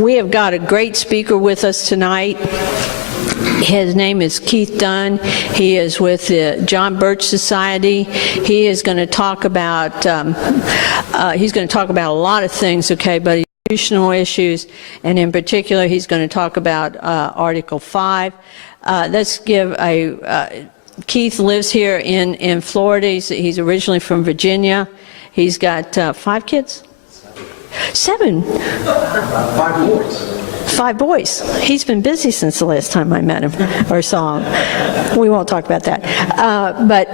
We have got a great speaker with us tonight. His name is Keith Dunn. He is with the John Birch Society. He is going to talk about a lot of things, okay, but institutional issues, and in particular, he's going to talk about Article 5. Let's give Keith lives here in Florida. He's originally from Virginia. He's got 5 kids? 7. 5 boys. 5 boys. He's been busy since the last time I met him or saw him. We won't talk about that. But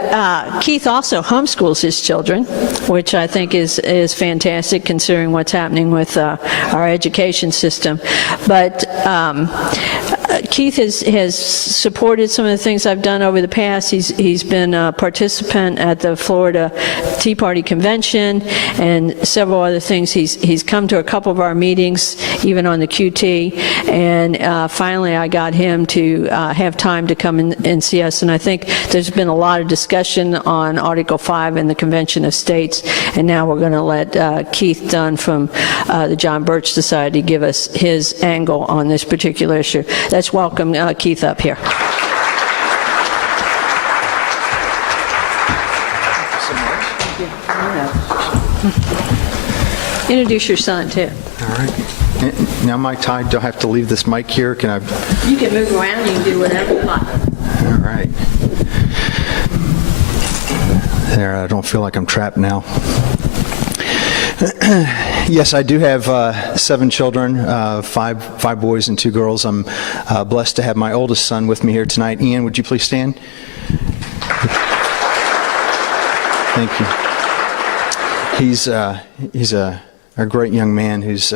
Keith also homeschools his children, which I think is fantastic considering what's happening with our education system. But Keith has supported some of the things I've done over the past. He's been a participant at the Florida Tea Party Convention and several other things. He's come to a couple of our meetings, even on the QT, and finally I got him to have time to come and see us. And I think there's been a lot of discussion on Article 5 in the Convention of States, and now we're going to let Keith Dunn from the John Birch Society give us his angle on this particular issue. Let's welcome Keith up here. Introduce your son, too. All right. Now am I tied? Do I have to leave this mic here? Can I? You can move around. You can do whatever you like. All right. There, I don't feel like I'm trapped now. Yes, I do have 7 children, 5 boys and 2 girls. I'm blessed to have my oldest son with me here tonight. Ian, would you please stand? Thank you. He's a great young man who's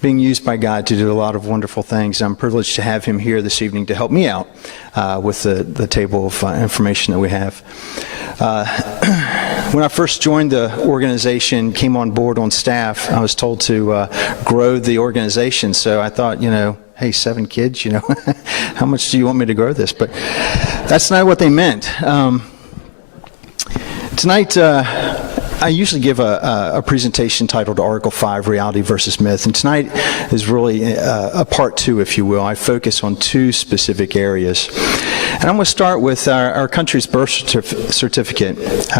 being used by God to do a lot of wonderful things. I'm privileged to have him here this evening to help me out with the table of information that we have. When I first joined the organization, came on board on staff, I was told to grow the organization. So I thought, hey, 7 kids, how much do you want me to grow this? But that's not what they meant. Tonight, I usually give a presentation titled Article 5, Reality versus Myth, and tonight is really a part 2, if you will. I focus on 2 specific areas. And I'm going to start with our country's birth certificate,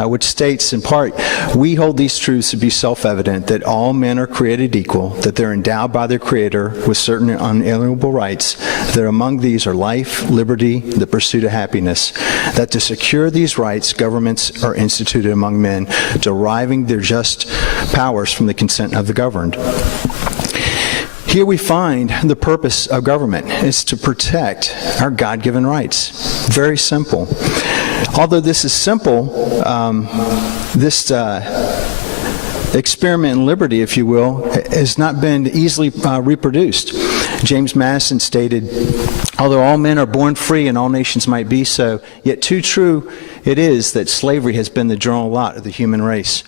which states, in part, we hold these truths to be self-evident, that all men are created equal, that they're endowed by their Creator with certain unalienable rights, that among these are life, liberty, the pursuit of happiness, that to secure these rights, governments are instituted among men, deriving their just powers from the consent of the governed. Here we find the purpose of government is to protect our God-given rights. Very simple. Although this is simple, this experiment in liberty, if you will, has not been easily reproduced. James Madison stated, although all men are born free and all nations might be so, yet too true it is that slavery has been the general lot of the human race.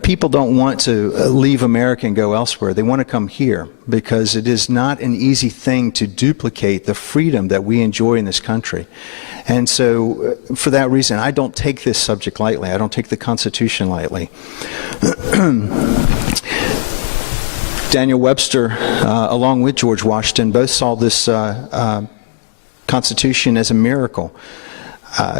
People don't want to leave America and go elsewhere. They want to come here because it is not an easy thing to duplicate the freedom that we enjoy in this country. And so, for that reason, I don't take this subject lightly. I don't take the Constitution lightly. Daniel Webster, along with George Washington, both saw this Constitution as a miracle.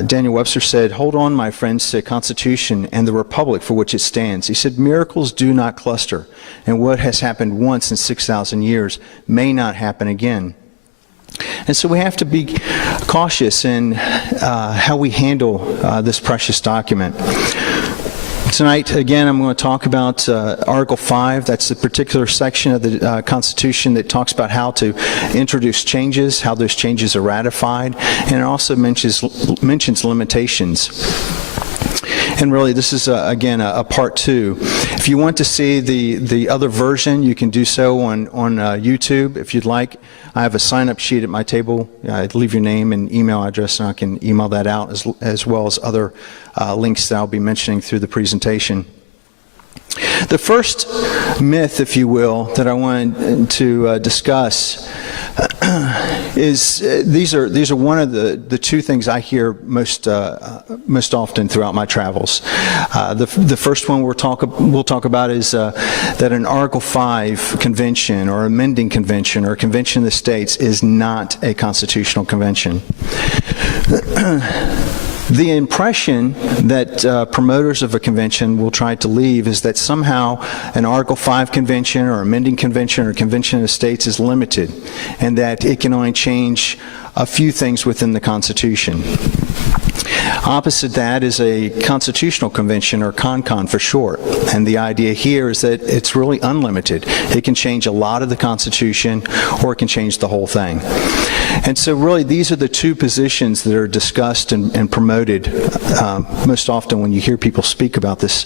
Daniel Webster said, hold on, my friends, to the Constitution and the Republic for which it stands. He said, miracles do not cluster, and what has happened once in 6,000 years may not happen again. And so we have to be cautious in how we handle this precious document. Tonight, again, I'm going to talk about Article 5. That's the particular section of the Constitution that talks about how to introduce changes, how those changes are ratified, and it also mentions limitations. And really, this is, again, a part 2. If you want to see the other version, you can do so on YouTube if you'd like. I have a sign-up sheet at my table. Leave your name and email address, and I can email that out, as well as other links that I'll be mentioning through the presentation. The first myth, if you will, that I wanted to discuss these are one of the two things I hear most often throughout my travels. The first one we'll talk about is that an Article 5 convention or amending convention or a convention of the states is not a constitutional convention. The impression that promoters of a convention will try to leave is that somehow an Article 5 convention or amending convention or convention of the states is limited and that it can only change a few things within the Constitution. Opposite that is a constitutional convention, or CONCON for short. And the idea here is that it's really unlimited. It can change a lot of the Constitution, or it can change the whole thing. And so really these are the two positions that are discussed and promoted most often when you hear people speak about this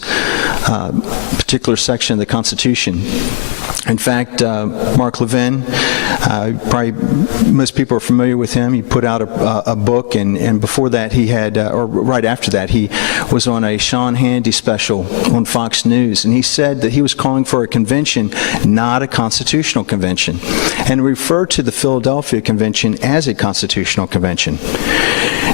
particular section of the Constitution. In fact, Mark Levin, probably most people are familiar with him. He put out a book, and before that he had, or right after that, he was on a Sean Hannity special on Fox News, and he said that he was calling for a convention, not a constitutional convention, and referred to the Philadelphia Convention as a constitutional convention.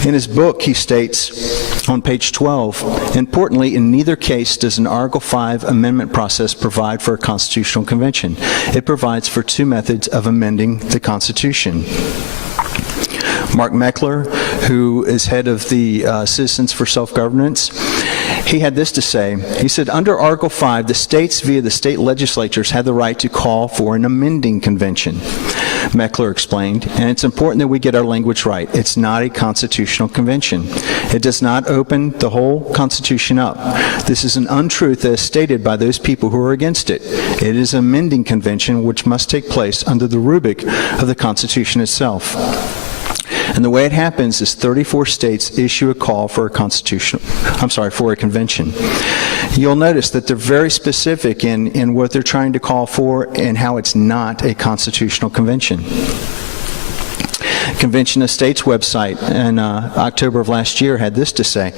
In his book, he states on page 12, importantly, in neither case does an Article 5 amendment process provide for a constitutional convention. It provides for two methods of amending the Constitution. Mark Meckler, who is head of the Citizens for Self-Governance, he had this to say. He said, under Article 5, the states via the state legislatures had the right to call for an amending convention. Meckler explained, and it's important that we get our language right. It's not a constitutional convention. It does not open the whole Constitution up. This is an untruth that is stated by those people who are against it. It is an amending convention which must take place under the rubric of the Constitution itself. And the way it happens is 34 states issue a call for a for a convention. You'll notice that they're very specific in what they're trying to call for and how it's not a constitutional convention. Convention of States website in October of last year had this to say: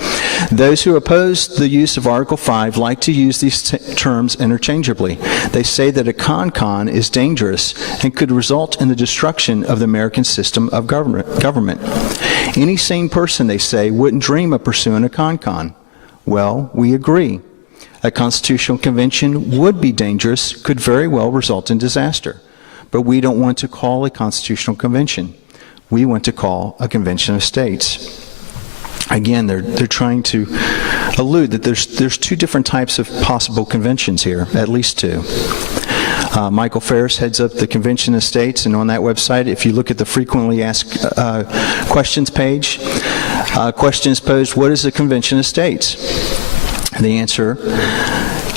those who oppose the use of Article 5 like to use these terms interchangeably. They say that a CONCON is dangerous and could result in the destruction of the American system of government. Any sane person, they say, wouldn't dream of pursuing a CONCON. Well, we agree. A constitutional convention would be dangerous, could very well result in disaster. But we don't want to call a constitutional convention. We want to call a convention of states. Again, they're trying to allude that there's two different types of possible conventions here, at least two. Michael Ferris heads up the Convention of States, and on that website, if you look at the frequently asked questions page, question is posed, what is a Convention of States? The answer: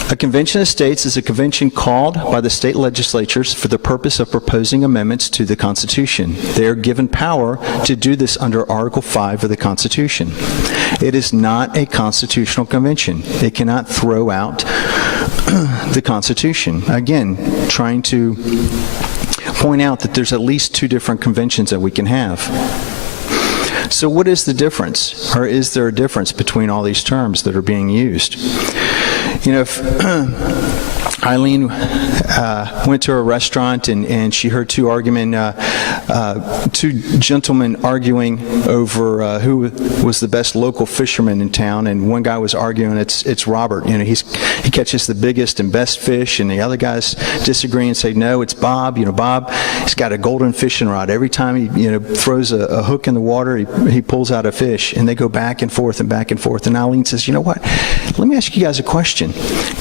a convention of states is a convention called by the state legislatures for the purpose of proposing amendments to the Constitution. They are given power to do this under Article 5 of the Constitution. It is not a constitutional convention. It cannot throw out the Constitution. Again, trying to point out that there's at least two different conventions that we can have. So what is the difference? Or is there a difference between all these terms that are being used? You know, if Eileen went to a restaurant and she heard two gentlemen arguing over who was the best local fisherman in town, and one guy was arguing it's Robert. You know, he catches the biggest and best fish, and the other guys disagree and say, no, it's Bob. You know, Bob, he's got a golden fishing rod. Every time he throws a hook in the water, he pulls out a fish, and they go back and forth and back and forth. And Eileen says, you know what? Let me ask you guys a question.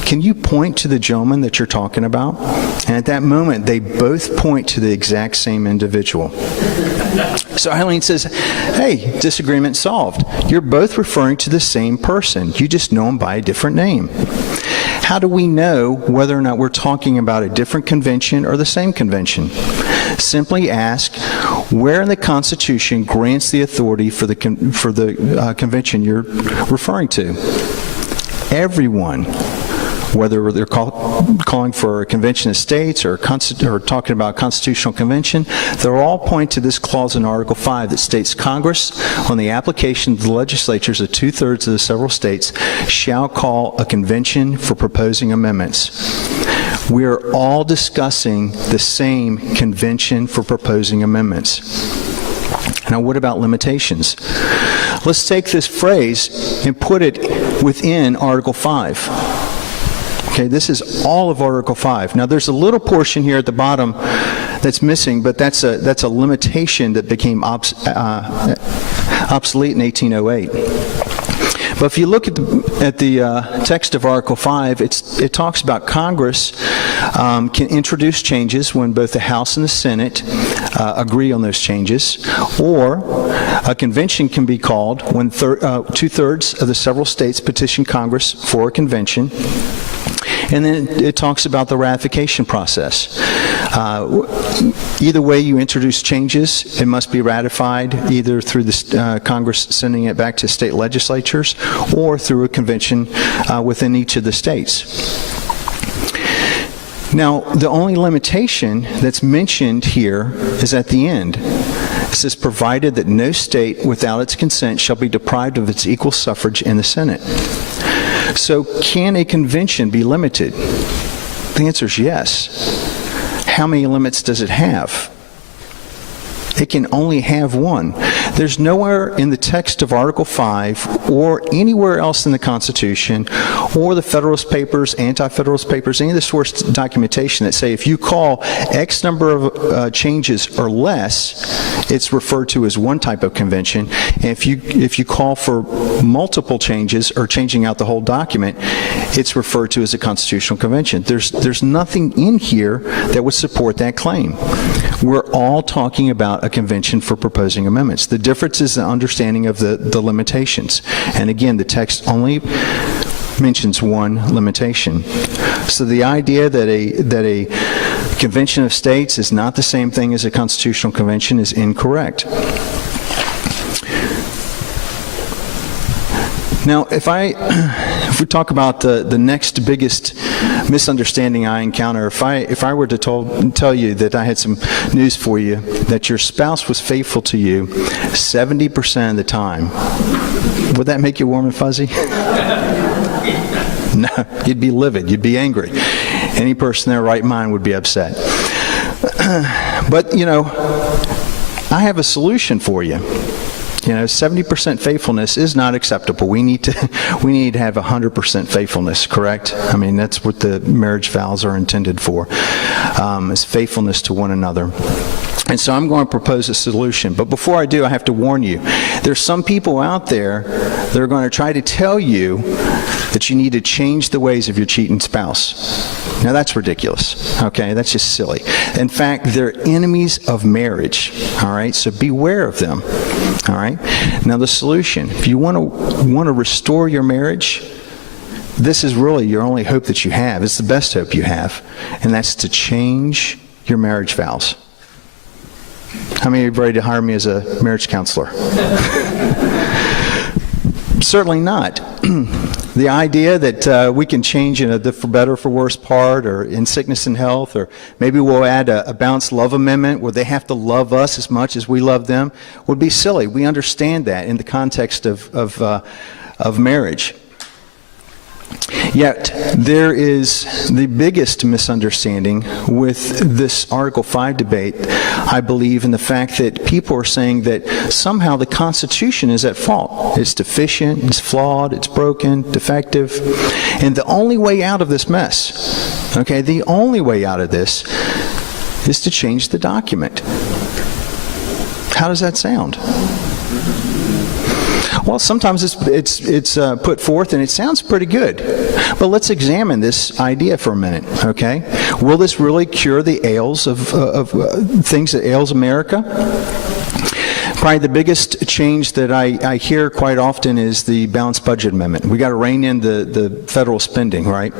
Can you point to the gentleman that you're talking about? And at that moment, they both point to the exact same individual. So Eileen says, hey, disagreement solved. You're both referring to the same person. You just know him by a different name. How do we know whether or not we're talking about a different convention or the same convention? Simply ask where in the Constitution grants the authority for the convention you're referring to. Everyone, whether they're calling for a convention of states or talking about a constitutional convention, they're all pointing to this clause in Article 5 that states Congress, on the application of the legislatures of 2/3 of the several states, shall call a convention for proposing amendments. we're all discussing the same convention for proposing amendments. Now, what about limitations? Let's take this phrase and put it within Article 5. Okay, this is all of Article 5. Now, there's a little portion here at the bottom that's missing, but that's a limitation that became obsolete in 1808. But if you look at the text of Article 5, it talks about Congress can introduce changes when both the House and the Senate agree on those changes, or a convention can be called when two-thirds of the several states petition Congress for a convention. And then it talks about the ratification process. Either way you introduce changes, it must be ratified either through the Congress sending it back to state legislatures or through a convention within each of the states. Now, the only limitation that's mentioned here is at the end. It says, provided that no state without its consent shall be deprived of its equal suffrage in the Senate. So can a convention be limited? The answer is yes. How many limits does it have? It can only have one. There's nowhere in the text of Article 5 or anywhere else in the Constitution or the Federalist Papers, Anti-Federalist Papers, any of the source documentation that say if you call X number of changes or less, it's referred to as one type of convention. And if you call for multiple changes or changing out the whole document, it's referred to as a constitutional convention. There's nothing in here that would support that claim. We're all talking about a convention for proposing amendments. The difference is the understanding of the limitations. And again, the text only mentions one limitation. So the idea that a convention of states is not the same thing as a constitutional convention is incorrect. Now, if we talk about the next biggest misunderstanding I encounter, if I were to tell you that I had some news for you, that your spouse was faithful to you 70% of the time, would that make you warm and fuzzy? No, you'd be livid, you'd be angry. Any person in their right mind would be upset. But, I have a solution for you. 70% faithfulness is not acceptable. We need to have 100% faithfulness, correct? I mean, that's what the marriage vows are intended for, is faithfulness to one another. And so I'm going to propose a solution. But before I do, I have to warn you. There's some people out there that are going to try to tell you that you need to change the ways of your cheating spouse. Now, that's ridiculous, okay? That's just silly. In fact, they're enemies of marriage, all right? So beware of them, all right? Now, the solution, if you want to restore your marriage, this is really your only hope that you have. It's the best hope you have, and that's to change your marriage vows. How many of you are ready to hire me as a marriage counselor? Certainly not. The idea that we can change in the for better, for worse part, or in sickness and health, or maybe we'll add a balanced love amendment where they have to love us as much as we love them, would be silly. We understand that in the context of marriage. Yet, there is the biggest misunderstanding with this Article 5 debate, I believe, in the fact that people are saying that somehow the Constitution is at fault. It's deficient, it's flawed, it's broken, defective. And the only way out of this mess, okay, the only way out of this is to change the document. How does that sound? Well, sometimes it's put forth and it sounds pretty good. But let's examine this idea for a minute, okay? Will this really cure the ails of things that ails America? Probably the biggest change that I hear quite often is the balanced budget amendment. We got to rein in the federal spending, right?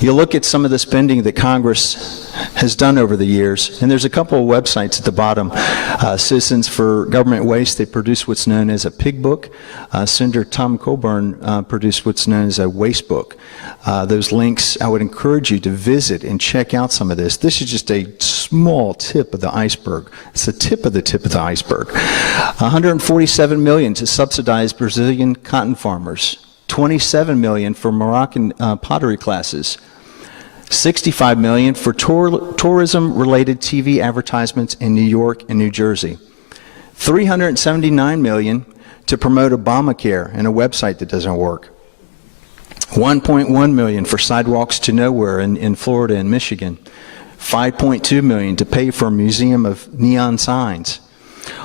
You look at some of the spending that Congress has done over the years, and there's a couple of websites at the bottom. Citizens for Government Waste, they produce what's known as a pig book. Senator Tom Coburn produced what's known as a waste book. Those links, I would encourage you to visit and check out some of this. This is just a small tip of the iceberg. It's the tip of the iceberg. $147 million to subsidize Brazilian cotton farmers. $27 million for Moroccan pottery classes. $65 million for tourism-related TV advertisements in New York and New Jersey. $379 million to promote Obamacare and a website that doesn't work. $1.1 million for sidewalks to nowhere in Florida and Michigan. $5.2 million to pay for a museum of neon signs.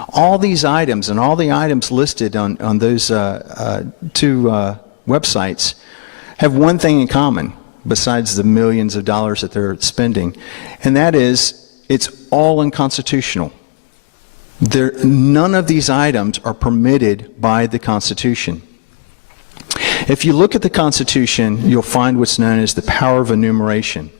All these items and all the items listed on those two websites have one thing in common, besides the millions of dollars that they're spending, and that is it's all unconstitutional. None of these items are permitted by the Constitution. If you look at the Constitution, you'll find what's known as the power of enumeration,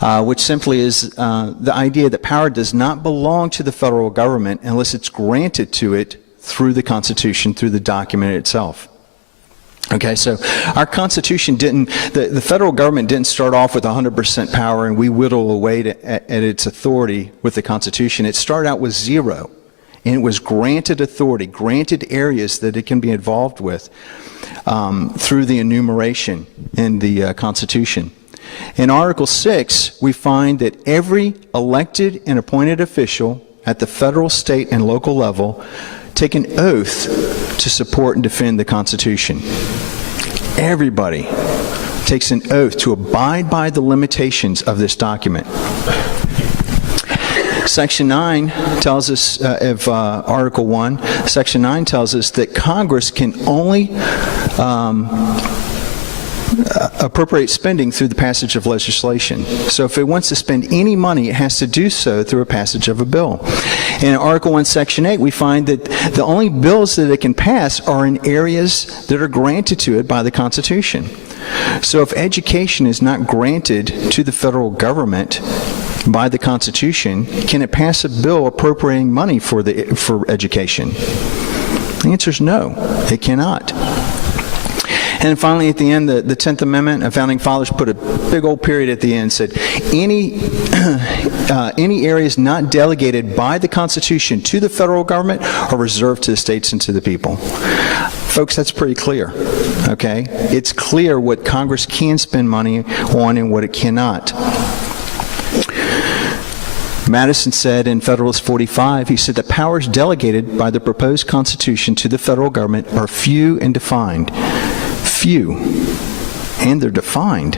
which simply is the idea that power does not belong to the federal government unless it's granted to it through the Constitution, through the document itself. Okay, so our Constitution the federal government didn't start off with 100% power and we whittle away at its authority with the Constitution. It started out with 0, and it was granted authority, granted areas that it can be involved with through the enumeration in the Constitution. In Article 6, we find that every elected and appointed official at the federal, state, and local level take an oath to support and defend the Constitution. Everybody takes an oath to abide by the limitations of this document. Section 9 tells us of Article 1, Section 9 tells us that Congress can only appropriate spending through the passage of legislation. So if it wants to spend any money, it has to do so through a passage of a bill. In Article 1, Section 8, we find that the only bills that it can pass are in areas that are granted to it by the Constitution. So if education is not granted to the federal government by the Constitution, can it pass a bill appropriating money for education? The answer is no, it cannot. And finally, at the end, the 10th Amendment, the Founding Fathers put a big old period at the end, said, any areas not delegated by the Constitution to the federal government are reserved to the states and to the people. Folks, that's pretty clear, okay? It's clear what Congress can spend money on and what it cannot. Madison said in Federalist 45, he said, the powers delegated by the proposed Constitution to the federal government are few and defined. Few, and they're defined.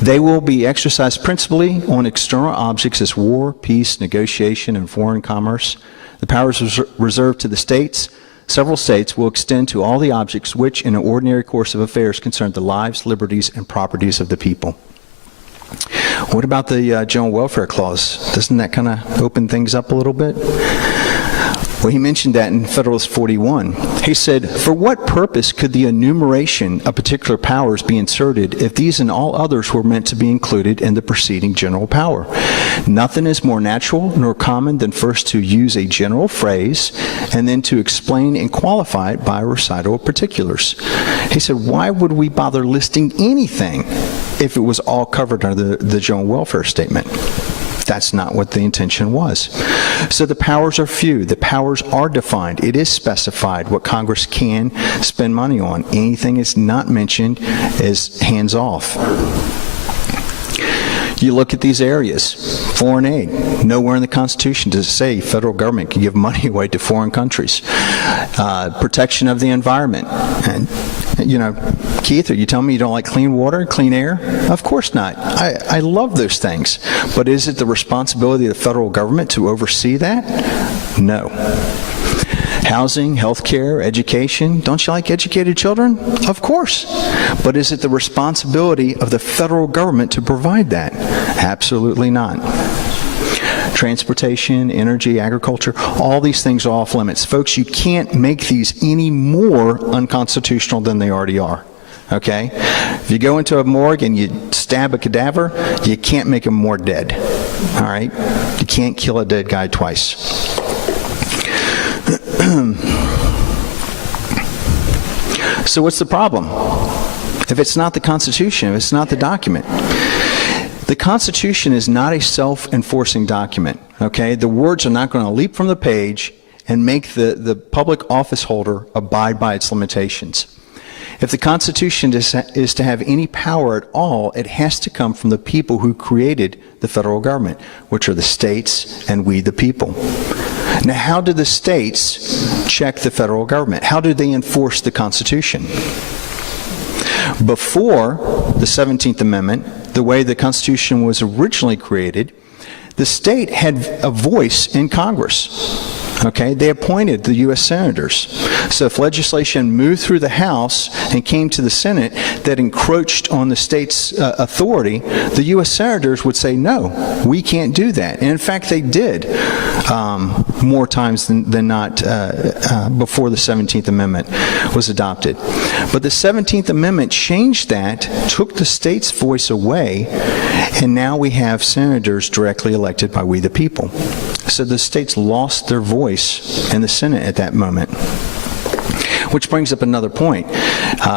They will be exercised principally on external objects as war, peace, negotiation, and foreign commerce. The powers reserved to the states, several states, will extend to all the objects which, in an ordinary course of affairs, concern the lives, liberties, and properties of the people. What about the General Welfare Clause? Doesn't that kind of open things up a little bit? Well, he mentioned that in Federalist 41. He said, for what purpose could the enumeration of particular powers be inserted if these and all others were meant to be included in the preceding general power? Nothing is more natural nor common than first to use a general phrase and then to explain and qualify it by a recital of particulars. He said, why would we bother listing anything if it was all covered under the General Welfare Statement? That's not what the intention was. So the powers are few. The powers are defined. It is specified what Congress can spend money on. Anything that's not mentioned is hands off. You look at these areas, foreign aid. Nowhere in the Constitution does it say federal government can give money away to foreign countries. Protection of the environment. And, you know, Keith, are you telling me you don't like clean water, clean air? Of course not. I love those things. But is it the responsibility of the federal government to oversee that? No. Housing, health care, education. Don't you like educated children? Of course. But is it the responsibility of the federal government to provide that? Absolutely not. Transportation, energy, agriculture, all these things are off limits. Folks, you can't make these any more unconstitutional than they already are. Okay? If you go into a morgue and you stab a cadaver, you can't make him more dead. All right? You can't kill a dead guy twice. So what's the problem? If it's not the Constitution, if it's not the document. The Constitution is not a self-enforcing document, okay? The words are not going to leap from the page and make the public office holder abide by its limitations. If the Constitution is to have any power at all, it has to come from the people who created the federal government, which are the states and we the people. Now, how do the states check the federal government? How do they enforce the Constitution? Before the 17th Amendment, the way the Constitution was originally created, the state had a voice in Congress. Okay, they appointed the U.S. senators. So if legislation moved through the House and came to the Senate that encroached on the state's authority, the U.S. senators would say, no, we can't do that. And in fact, they did more times than not before the 17th Amendment was adopted. But the 17th Amendment changed that, took the state's voice away, and now we have senators directly elected by we the people. So the states lost their voice in the Senate at that moment. Which brings up another point.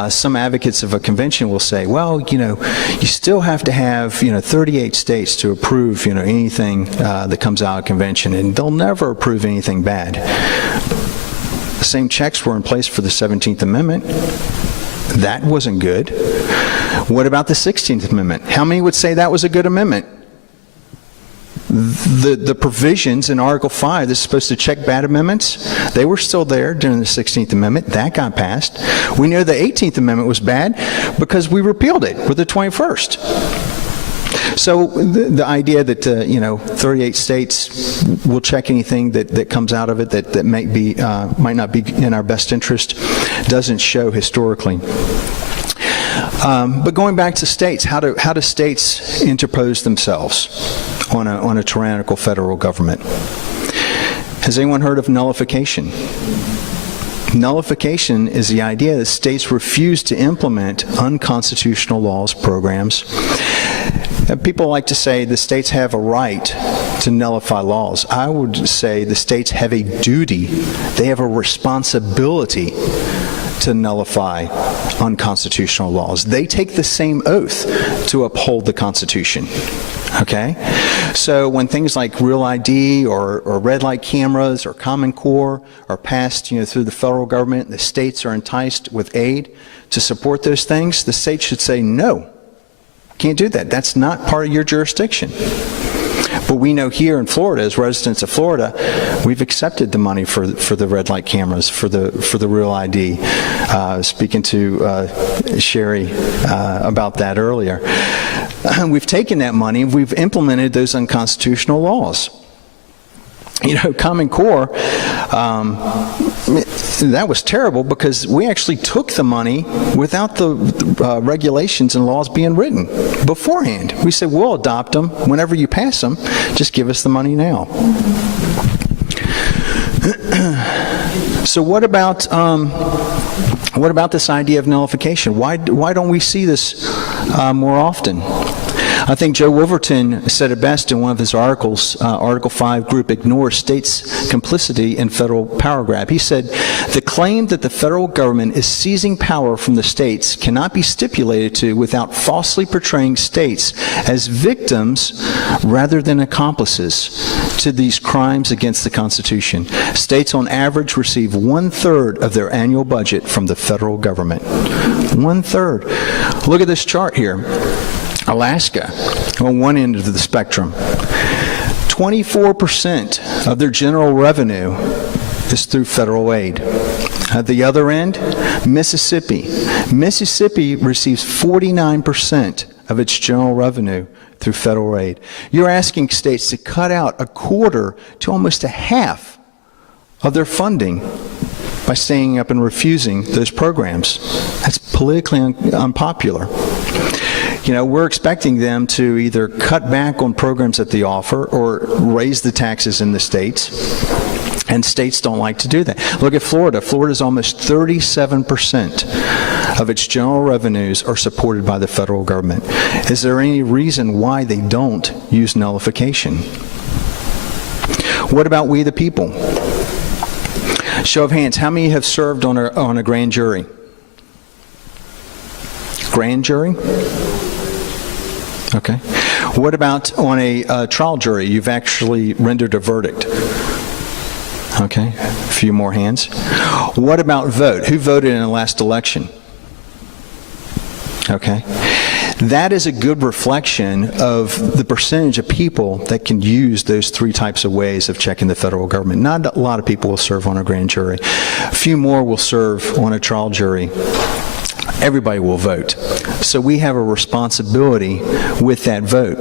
Some advocates of a convention will say, well, you still have to have, 38 states to approve, anything that comes out of convention, and they'll never approve anything bad. The same checks were in place for the 17th Amendment. That wasn't good. What about the 16th Amendment? How many would say that was a good amendment? The provisions in Article 5 that's supposed to check bad amendments, they were still there during the 16th Amendment. That got passed. We know the 18th Amendment was bad because we repealed it with the 21st. So the idea that, 38 states will check anything that comes out of it that might not be in our best interest doesn't show historically. But going back to states, how do states interpose themselves on a tyrannical federal government? Has anyone heard of nullification? Nullification is the idea that states refuse to implement unconstitutional laws, programs. People like to say the states have a right to nullify laws. I would say the states have a duty, they have a responsibility to nullify unconstitutional laws. They take the same oath to uphold the Constitution. Okay? So when things like Real ID or red light cameras or Common Core are passed through the federal government, the states are enticed with aid to support those things, the states should say, no, can't do that. That's not part of your jurisdiction. But we know here in Florida, as residents of Florida, we've accepted the money for the red light cameras, for the Real ID. Speaking to Sherry about that earlier. We've taken that money and we've implemented those unconstitutional laws. Common Core, that was terrible because we actually took the money without the regulations and laws being written beforehand. We said, we'll adopt them whenever you pass them, just give us the money now. So what about this idea of nullification? Why don't we see this more often? I think Joe Wolverton said it best in one of his articles, Article 5 group ignores states' complicity in federal power grab. He said, the claim that the federal government is seizing power from the states cannot be stipulated to without falsely portraying states as victims rather than accomplices to these crimes against the Constitution. States on average receive 1/3 of their annual budget from the federal government. 1/3. Look at this chart here. Alaska, on one end of the spectrum, 24% of their general revenue is through federal aid. At the other end, Mississippi. Mississippi receives 49% of its general revenue through federal aid. You're asking states to cut out 1/4 to almost 1/2 of their funding by staying up and refusing those programs. That's politically unpopular. We're expecting them to either cut back on programs that they offer or raise the taxes in the states, and states don't like to do that. Look at Florida. Florida's almost 37% of its general revenues are supported by the federal government. Is there any reason why they don't use nullification? What about we the people? Show of hands, how many have served on a grand jury? Grand jury? Okay. What about on a trial jury? You've actually rendered a verdict. Okay. A few more hands. What about vote? Who voted in the last election? Okay? That is a good reflection of the percentage of people that can use those three types of ways of checking the federal government. Not a lot of people will serve on a grand jury. A few more will serve on a trial jury. Everybody will vote. So we have a responsibility with that vote.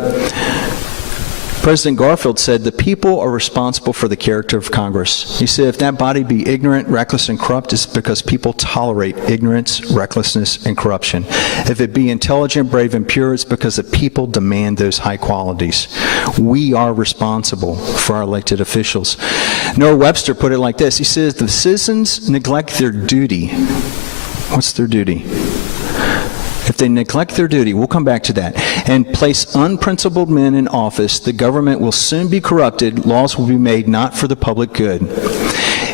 President Garfield said, "The people are responsible for the character of Congress." He said, "If that body be ignorant, reckless, and corrupt, it's because people tolerate ignorance, recklessness, and corruption. If it be intelligent, brave, and pure, it's because the people demand those high qualities." We are responsible for our elected officials. Noah Webster put it like this. He says, "The citizens neglect their duty." What's their duty? If they neglect their duty, we'll come back to that, and place unprincipled men in office, the government will soon be corrupted, laws will be made not for the public good.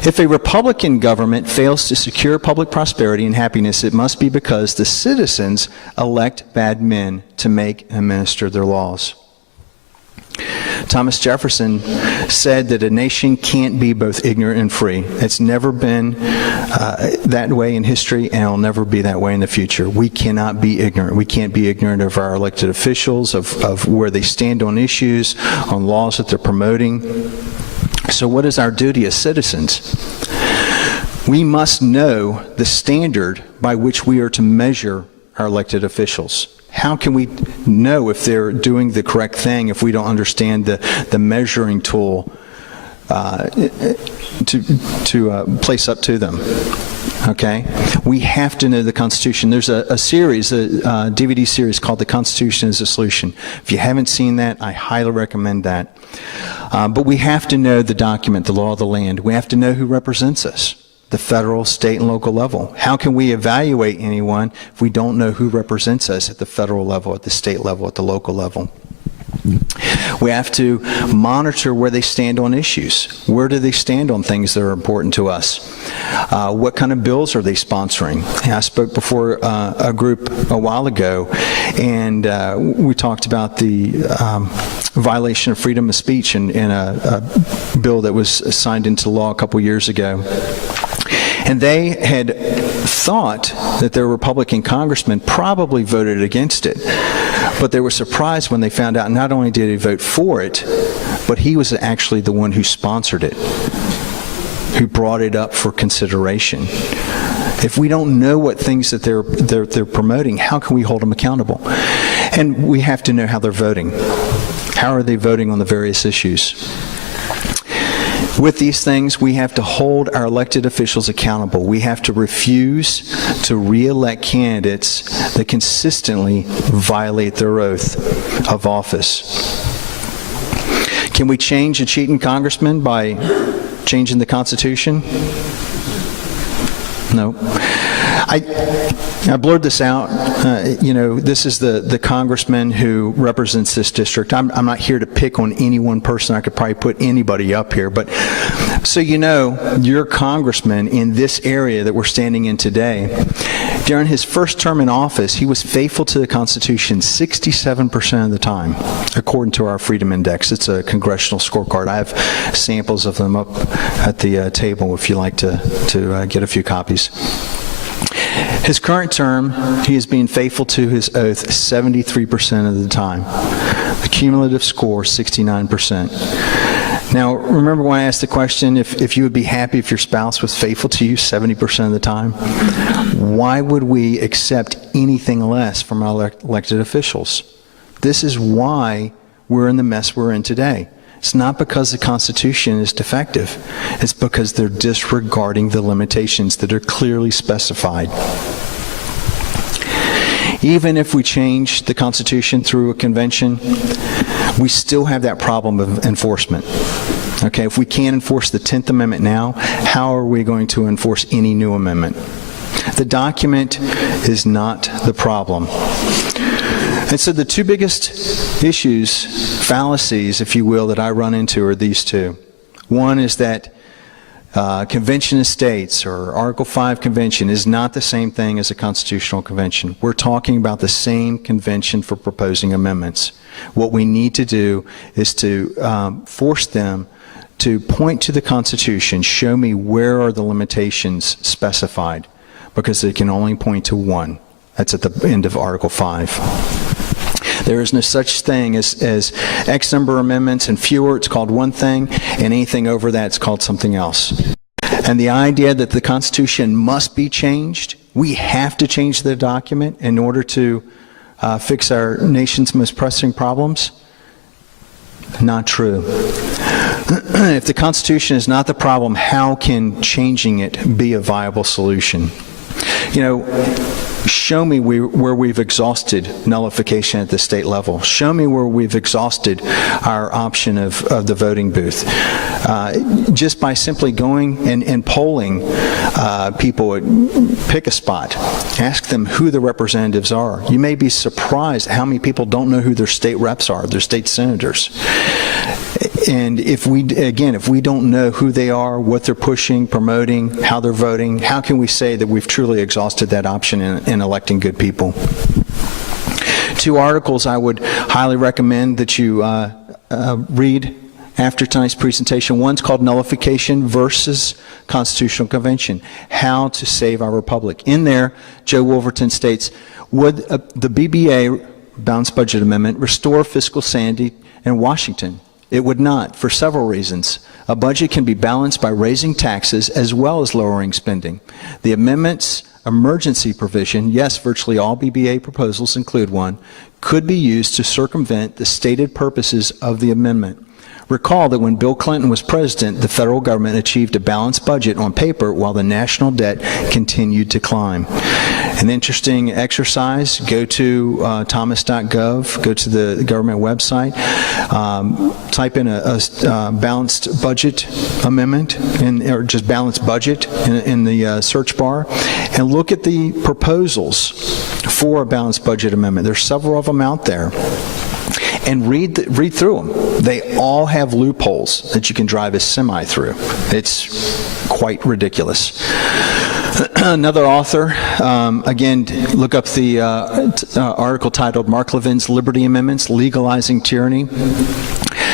If a Republican government fails to secure public prosperity and happiness, it must be because the citizens elect bad men to make and administer their laws. Thomas Jefferson said that a nation can't be both ignorant and free. It's never been that way in history, and it'll never be that way in the future. We cannot be ignorant. We can't be ignorant of our elected officials, of where they stand on issues, on laws that they're promoting. So what is our duty as citizens? We must know the standard by which we are to measure our elected officials. How can we know if they're doing the correct thing if we don't understand the measuring tool to place up to them? Okay? We have to know the Constitution. There's a series, a DVD series called The Constitution is a Solution. If you haven't seen that, I highly recommend that. But we have to know the document, the law of the land. We have to know who represents us. The federal, state, and local level. How can we evaluate anyone if we don't know who represents us at the federal level, at the state level, at the local level? We have to monitor where they stand on issues. Where do they stand on things that are important to us? What kind of bills are they sponsoring? I spoke before a group a while ago, and we talked about the violation of freedom of speech in a bill that was signed into law a couple years ago. And they had thought that their Republican congressman probably voted against it. But they were surprised when they found out not only did he vote for it, but he was actually the one who sponsored it, who brought it up for consideration. If we don't know what things that they're promoting, how can we hold them accountable? And we have to know how they're voting. How are they voting on the various issues? With these things, we have to hold our elected officials accountable. We have to refuse to re-elect candidates that consistently violate their oath of office. Can we change a cheating congressman by changing the Constitution? No. I blurred this out. This is the congressman who represents this district. I'm not here to pick on any one person. I could probably put anybody up here. But so your congressman in this area that we're standing in today, during his first term in office, he was faithful to the Constitution 67% of the time, according to our Freedom Index. It's a congressional scorecard. I have samples of them up at the table if you like to get a few copies. His current term, he is being faithful to his oath 73% of the time. The cumulative score, 69%. Now, remember when I asked the question if you would be happy if your spouse was faithful to you 70% of the time? Why would we accept anything less from our elected officials? This is why we're in the mess we're in today. It's not because the Constitution is defective. It's because they're disregarding the limitations that are clearly specified. Even if we change the Constitution through a convention, we still have that problem of enforcement. Okay, if we can't enforce the 10th Amendment now, how are we going to enforce any new amendment? The document is not the problem. And so the two biggest issues, fallacies, if you will, that I run into are these two. One is that Convention of States or Article 5 Convention is not the same thing as a constitutional convention. We're talking about the same convention for proposing amendments. What we need to do is to force them to point to the Constitution, show me where are the limitations specified, because they can only point to one. That's at the end of Article 5. There is no such thing as X number of amendments and fewer. It's called one thing, and anything over that, it's called something else. And the idea that the Constitution must be changed, we have to change the document in order to fix our nation's most pressing problems, not true. If the Constitution is not the problem, how can changing it be a viable solution? You know, show me where we've exhausted nullification at the state level. Show me where we've exhausted our option of the voting booth. Just by simply going and polling people, pick a spot. Ask them who the representatives are. You may be surprised how many people don't know who their state reps are, their state senators. And if we don't know who they are, what they're pushing, promoting, how they're voting, how can we say that we've truly exhausted that option in electing good people? 2 articles I would highly recommend that you read after tonight's presentation. One's called Nullification versus Constitutional Convention, How to Save Our Republic. In there, Joe Wolverton states, would the BBA, Balanced Budget Amendment, restore fiscal sanity in Washington? It would not, for several reasons. A budget can be balanced by raising taxes as well as lowering spending. The amendment's emergency provision, yes, virtually all BBA proposals include one, could be used to circumvent the stated purposes of the amendment. Recall that when Bill Clinton was president, the federal government achieved a balanced budget on paper while the national debt continued to climb. An interesting exercise, go to thomas.gov, go to the government website, type in a balanced budget amendment, or just balanced budget in the search bar, and look at the proposals for a balanced budget amendment. There's several of them out there. And read through them. They all have loopholes that you can drive a semi through. It's quite ridiculous. Another author, again, look up the article titled Mark Levin's Liberty Amendments, Legalizing Tyranny.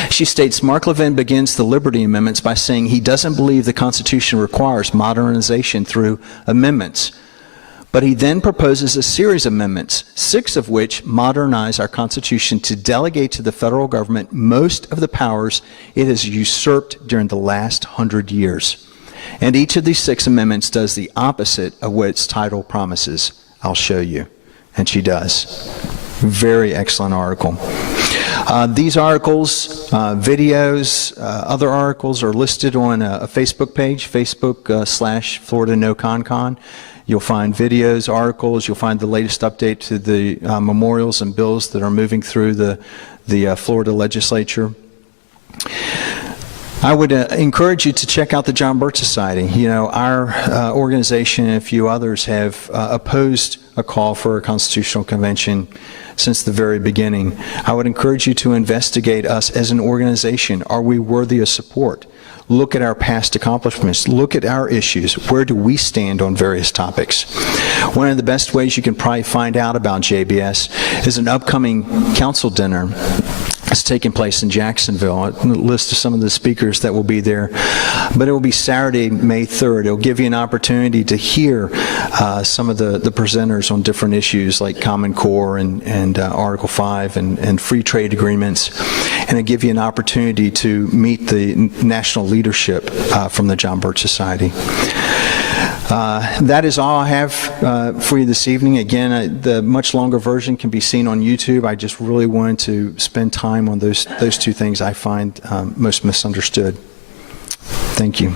She states, Mark Levin begins the Liberty Amendments by saying he doesn't believe the Constitution requires modernization through amendments. But he then proposes a series of amendments, 6 of which modernize our Constitution to delegate to the federal government most of the powers it has usurped during the last 100 years. And each of these 6 amendments does the opposite of what its title promises. I'll show you. And she does. Very excellent article. These articles, videos, other articles are listed on a Facebook page, Facebook/Florida No Con. You'll find videos, articles, you'll find the latest update to the memorials and bills that are moving through the Florida legislature. I would encourage you to check out the John Birch Society. You know, our organization and a few others have opposed a call for a constitutional convention since the very beginning. I would encourage you to investigate us as an organization. Are we worthy of support? Look at our past accomplishments. Look at our issues. Where do we stand on various topics? One of the best ways you can probably find out about JBS is an upcoming council dinner. It's taking place in Jacksonville. A list of some of the speakers that will be there. But it will be Saturday, May 3rd. It will give you an opportunity to hear some of the presenters on different issues like Common Core and Article 5 and free trade agreements. And it'll give you an opportunity to meet the national leadership from the John Birch Society. That is all I have for you this evening. Again, the much longer version can be seen on YouTube. I just really wanted to spend time on those 2 things I find most misunderstood. Thank you.